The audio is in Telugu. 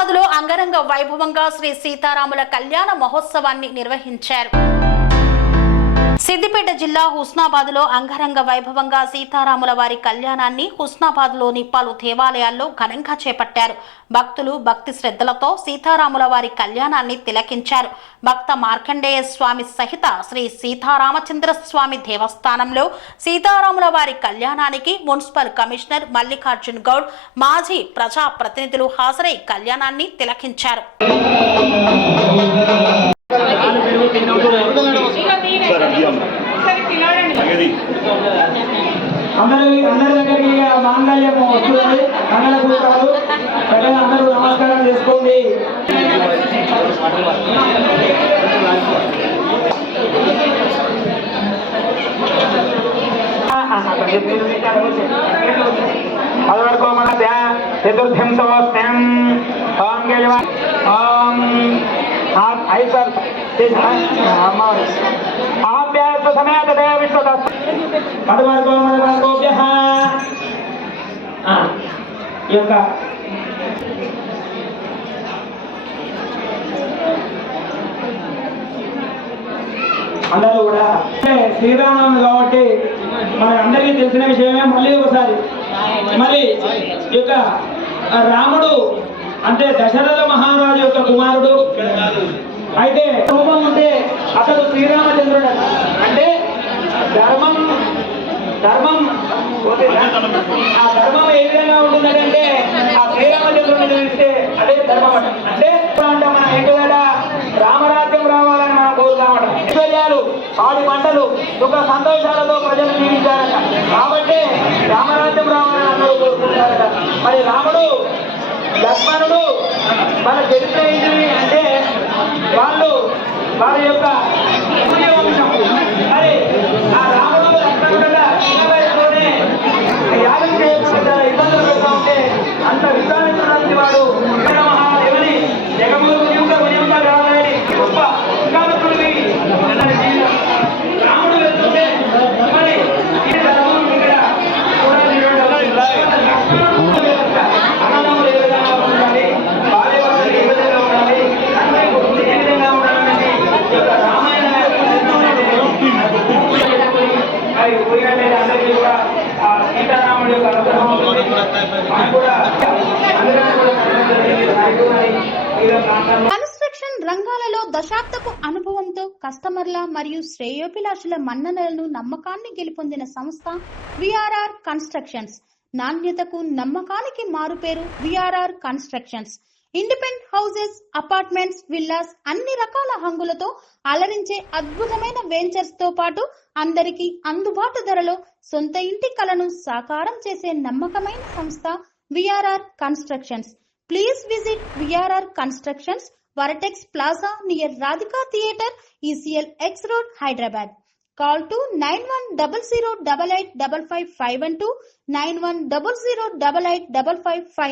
హుస్నాబాద్లో అంగరంగ వైభవంగా శ్రీ సీతారాముల కళ్యాణ మహోత్సవాన్ని నిర్వహించారు. సిద్దిపేట జిల్లా హుస్నాబాద్లో అంగరంగ వైభవంగా సీతారాముల వారి కళ్యాణాన్ని హుస్నాబాద్లోని పలు దేవాలయాల్లో ఘనంగా చేపట్టారు. భక్తులు భక్తి శ్రద్ధలతో సీతారాముల వారి కళ్యాణాన్ని తిలకించారు. భక్త మార్కండేయ స్వామి సహిత శ్రీ సీతారామచంద్ర స్వామి దేవస్థానంలో సీతారాముల వారి కళ్యాణానికి మున్సిపల్ కమిషనర్ మల్లికార్జున్ గౌడ్, మాజీ ప్రజా ప్రతినిధులు హాజరై కళ్యాణాన్ని తిలకించారు. అందరి దగ్గరికి మాంగళ్యం వస్తుంది. మంగళసూత్రాలు అందరూ నమస్కారం చేసుకోండి. అదివరకు మన చతుర్థం సమస్తం సమేత విశ్వ అదివరకు ఈ యొక్క అందరూ కూడా శ్రీరామనవమి కాబట్టి మన అందరికీ తెలిసిన విషయమే. మళ్ళీ ఒకసారి మళ్ళీ ఈ యొక్క రాముడు అంటే దశరథ మహారాజు యొక్క కుమారుడు. అయితే రూపం ఉంటే అతడు శ్రీరామచంద్రుడు. అంటే ధర్మం ఆ ధర్మం ఏ విధంగా ఉంటుందంటే ఆ శ్రీరామచంద్రుడిని చూస్తే అదే ధర్మం. అంటే మన ఇంటివేళ రామరాజ్యం రావాలని మనం కోరుతామట. ఐశ్వర్యాలు, ఆడి పంటలు, సుఖ సంతోషాలతో ప్రజలు జీవించారట. కాబట్టి రామరాజ్యం రావాలని అందరూ కోరుకుంటారట. మరి రాముడు లక్ష్మణుడు మన చరిత్ర ఏంటి అంటే వారి యొక్క మరి ఆ రాముడు లక్ష్మణుడుగా యాగం చేయకుండా ఇబ్బందులు పెడతా ఉంటే అంత విశ్వామిత్రుడు వాడు మహాదేవుని జగములు కావాలని గొప్ప విశ్వామిత్రుడిని రాముడు వెళ్తుంటే మరి అన్నదమ్ములు ఏ విధంగా ఉండాలి, భార్య భర్తలు ఏ విధంగా ఉండాలి, తండ్రి కొడుకులు ఏ విధంగా ఉండాలనేది రామాయణ మరి ఊరికంటే అందరికీ కూడా ఆ సీతారాముడి యొక్క అనుగ్రహం కూడా కన్స్ట్రక్షన్ రంగాలలో దశాబ్దపు అనుభవంతో కస్టమర్ల మరియు శ్రేయోభిలాషుల మన్ననలను నమ్మకాన్ని గెలుపొందిన సంస్థ విఆర్ఆర్ కన్స్ట్రక్షన్స్. నాణ్యతకు నమ్మకానికి మారుపేరు VRR constructions. Independent houses, apartments, villas అన్ని రకాల హంగులతో అలరించే అద్భుతమైన వెంచర్స్ తో పాటు అందరికీ అందుబాటు ధరలో సొంత ఇంటి కలను సాకారం చేసే నమ్మకమైన సంస్థ VRR constructions. Please visit VRR Constructions, Varatex Plaza near Radhika Theatre, ECL X Road, Hyderabad. Call to 910088555512, 9100885559.